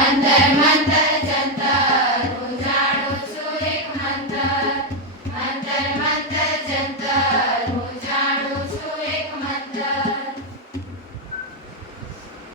and then and then